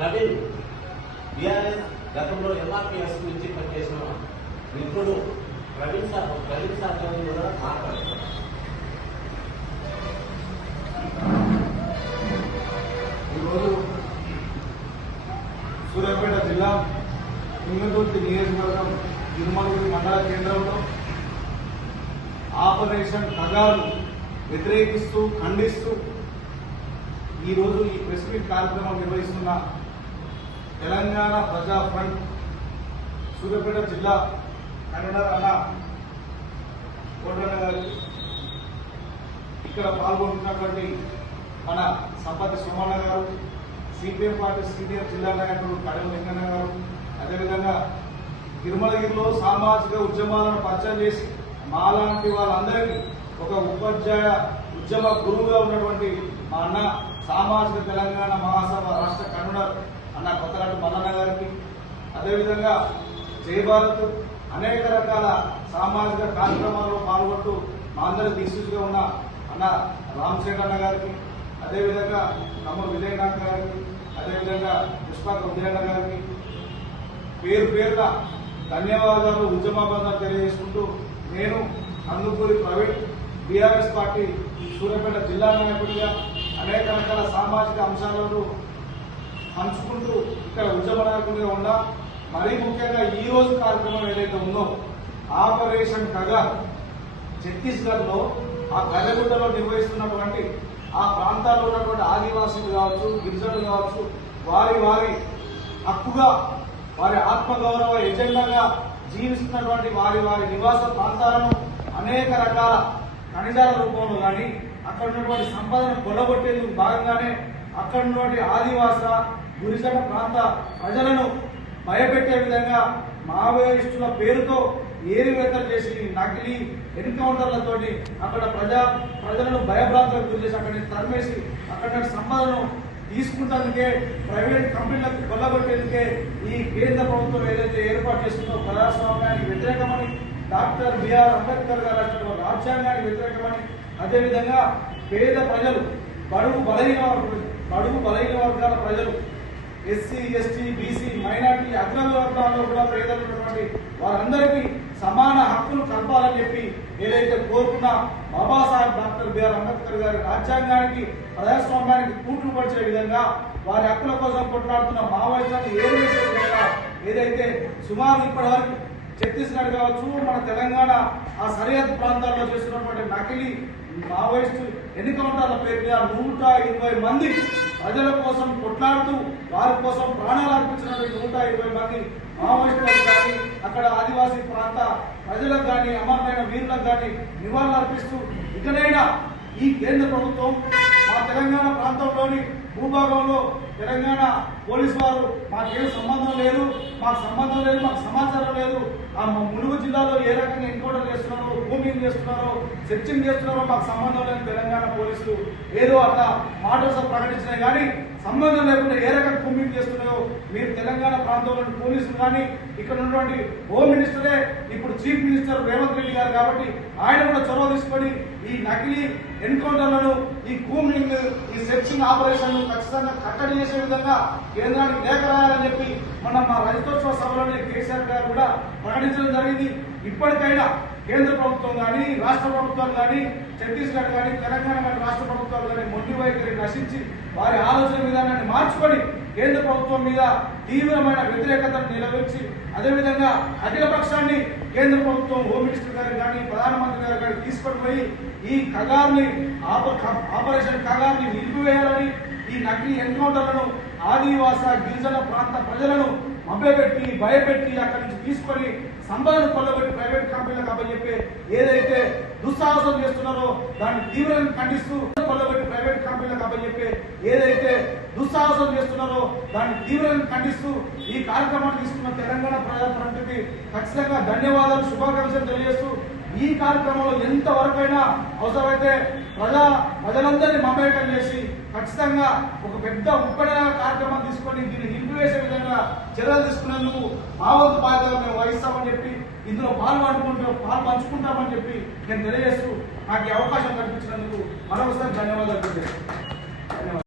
Praveen BRS గతంలో ఎంఆర్పిఎస్ నుంచి పనిచేసిన మిత్రుడు ప్రవీణ్ సార్ ప్రవీణ్ సార్ కూడా మాట్లాడుతున్నారు ఈరోజు సూర్యాపేట జిల్లా తుంగతుర్తి నియోజకవర్గం తిరుమలగిరి మండల కేంద్రంలో ఆపరేషన్ కగారు వ్యతిరేకిస్తూ ఖండిస్తూ ఈరోజు ఈ ప్రెస్ మీట్ కార్యక్రమం నిర్వహిస్తున్న తెలంగాణ ప్రజా ఫ్రంట్ సూర్యాపేట జిల్లా కన్వీనర్ అన్న కోటన్న ఇక్కడ పాల్గొంటున్నటువంటి మన సంపతి సుమన్న గారు సిపిఎం పార్టీ సీనియర్ జిల్లా నాయకుడు కడవ వెంకన్న గారు అదేవిధంగా తిరుమలగిరిలో సామాజిక ఉద్యమాలను పరిచయం చేసి మాలాంటి వాళ్ళందరికీ ఒక ఉపాధ్యాయ ఉద్యమ గురువుగా ఉన్నటువంటి మా అన్న సామాజిక తెలంగాణ మహాసభ రాష్ట్ర కన్వీనర్ అన్న కొత్తలాంటి మల్లన్న గారికి. అదేవిధంగా జయభారత్ అనేక రకాల సామాజిక కార్యక్రమాల్లో పాల్గొంటూ మా అందరి దిశగా ఉన్న అన్న రామశేఖర్ అన్న గారికి అదేవిధంగా తమ్ముడు విజయకాంత్ గారికి అదేవిధంగా పుష్పక ఉదయన్న గారికి. పేరు పేరున ధన్యవాదాలు ఉద్యమాబంధాలు తెలియజేసుకుంటూ నేను అందుకూరి ప్రవీణ్ బీఆర్ఎస్ పార్టీ సూర్యాపేట జిల్లా నాయకుడిగా అనేక రకాల సామాజిక అంశాలను పంచుకుంటూ ఇక్కడ ఉద్యమ ఉన్నా మరీ ముఖ్యంగా ఈ రోజు కార్యక్రమం ఏదైతే ఉందో ఆపరేషన్ కగా ఛత్తీస్గఢ్లో ఆ గజగుడ్డలో నిర్వహిస్తున్నటువంటి ఆ ప్రాంతాల్లో ఉన్నటువంటి ఆదివాసీలు కావచ్చు గిరిజనులు కావచ్చు వారి వారి హక్కుగా వారి ఆత్మగౌరవ ఎజెండాగా జీవిస్తున్నటువంటి వారి వారి నివాస ప్రాంతాలను అనేక రకాల ఖనిజాల రూపంలో కానీ అక్కడ ఉన్నటువంటి సంపదను కొల్లగొట్టేందుకు భాగంగానే అక్కడ ఉన్నటువంటి ఆదివాస గురిజన ప్రాంత ప్రజలను భయపెట్టే విధంగా మావోయిస్టుల పేరుతో ఏరివేతలు చేసి నకిలీ ఎన్కౌంటర్లతోటి అక్కడ ప్రజా ప్రజలను భయభ్రాంతులకు గురి చేసి అక్కడిని తరిమేసి అక్కడ సంపదను తీసుకుంటానికే ప్రైవేట్ కంపెనీలకు కొల్లగొట్టేందుకే ఈ కేంద్ర ప్రభుత్వం ఏదైతే ఏర్పాటు చేస్తుందో ప్రజాస్వామ్యానికి వ్యతిరేకమని డాక్టర్ బిఆర్ అంబేద్కర్ గారు రాసిన రాజ్యాంగానికి వ్యతిరేకమని అదేవిధంగా పేద ప్రజలు బడుగు బలహీన బడుగు బలహీన వర్గాల ప్రజలు ఎస్సీ ఎస్టీ బీసీ మైనార్టీ అగ్రవర్గాల్లో కూడా పేదలు ఉన్నటువంటి వారందరికీ సమాన హక్కులు కలపాలని చెప్పి ఏదైతే కోరుకున్న బాబాసాహెబ్ డాక్టర్ బిఆర్ అంబేద్కర్ గారి రాజ్యాంగానికి ప్రజాస్వామ్యానికి కూట్లు పరిచే విధంగా వారి హక్కుల కోసం కొట్లాడుతున్న మావోయిస్టులను ఏరువేసే విధంగా ఏదైతే సుమారు ఇప్పటి వరకు ఛత్తీస్గఢ్ కావచ్చు మన తెలంగాణ ఆ సరిహద్దు ప్రాంతాల్లో చేస్తున్నటువంటి నకిలీ మావోయిస్టు ఎన్నికౌంటర్ల పేరు మీద నూట ఇరవై మంది ప్రజల కోసం కొట్లాడుతూ వారి కోసం ప్రాణాలు అర్పించినటువంటి నూట ఇరవై మంది మావోయిస్టులకు కానీ అక్కడ ఆదివాసీ ప్రాంత ప్రజలకు కానీ అమరమైన వీరులకు కానీ నివాళులు అర్పిస్తూ ఇకనైనా ఈ కేంద్ర ప్రభుత్వం మా తెలంగాణ ప్రాంతంలోని భూభాగంలో తెలంగాణ పోలీసు వారు మాకేం సంబంధం లేదు మాకు సంబంధం లేదు మాకు సమాచారం లేదు. ఆ మా ములుగు జిల్లాలో ఏ రకంగా ఎన్కౌంటర్ చేస్తున్నారో భూమింగ్ చేస్తున్నారో సెర్చింగ్ చేస్తున్నారో మాకు సంబంధం లేని తెలంగాణ పోలీసులు ఏదో అట్లా మాటలు ప్రకటించినాయి. కానీ సంబంధం లేకుండా ఏ రకంగా భూమి చేస్తున్నారో మీరు తెలంగాణ ప్రాంతంలోని పోలీసులు కానీ ఇక్కడ ఉన్నటువంటి హోమ్ మినిస్టరే ఇప్పుడు చీఫ్ మినిస్టర్ రేవంత్ రెడ్డి గారు కాబట్టి ఆయన కూడా చొరవ తీసుకొని ఈ నకిలీ ఎన్కౌంటర్లను ఈ కూమింగ్ ఈ సెర్చింగ్ ఆపరేషన్ ఖచ్చితంగా కట్టడి చేసే విధంగా కేంద్రానికి లేఖ రాయాలని చెప్పి మనం మా రజతోత్సవ సభలోనే కేసీఆర్ గారు కూడా ప్రకటించడం జరిగింది. ఇప్పటికైనా కేంద్ర ప్రభుత్వం కానీ రాష్ట్ర ప్రభుత్వాలు కానీ ఛత్తీస్గఢ్ కానీ తెలంగాణ కానీ రాష్ట్ర ప్రభుత్వాలు కానీ మొండి వైఖరి నశించి వారి ఆలోచన విధానాన్ని మార్చుకొని కేంద్ర ప్రభుత్వం మీద తీవ్రమైన వ్యతిరేకతను నిలవేర్చి అదేవిధంగా అఖిల పక్షాన్ని కేంద్ర ప్రభుత్వం హోమ్ మినిస్టర్ గారు కానీ ప్రధానమంత్రి గారు కానీ తీసుకొని పోయి ఈ కగార్ని ఆప- ఆపరేషన్ కగార్ని నిలిపివేయాలని ఈ నకిలీ ఎన్కౌంటర్లను ఆదివాస గిరిజన ప్రాంత ప్రజలను మభ్యపెట్టి భయపెట్టి అక్కడి నుంచి తీసుకొని సంపదను కొల్లబెట్టి ప్రైవేట్ కంపెనీలకు అప్పచెప్పే ఏదైతే దుస్సాహసం చేస్తున్నారో దాన్ని తీవ్రంగా ఖండిస్తూ కొల్లబెట్టి ప్రైవేట్ కంపెనీలకు అప్పచెప్పే ఏదైతే దుస్సాహసం చేస్తున్నారో దాన్ని తీవ్రంగా ఖండిస్తూ ఈ కార్యక్రమాన్ని తీసుకున్న తెలంగాణ ప్రజా ఫ్రంట్కి ఖచ్చితంగా ధన్యవాదాలు శుభాకాంక్షలు తెలియజేస్తూ ఈ కార్యక్రమంలో ఎంతవరకైనా అవసరమైతే ప్రజా ప్రజలందరినీ మమేకం చేసి ఖచ్చితంగా ఒక పెద్ద ఉప్పడ కార్యక్రమం తీసుకొని దీన్ని నిలిపివేసే విధంగా చర్యలు తీసుకునేందుకు మా వంతు బాధ్యత మేము వహిస్తామని చెప్పి ఇందులో పాల్పడుకుంటూ పాలు పంచుకుంటామని చెప్పి నేను తెలియజేస్తూ నాకు అవకాశం కల్పించినందుకు మరొకసారి ధన్యవాదాలు ధన్యవాదాలు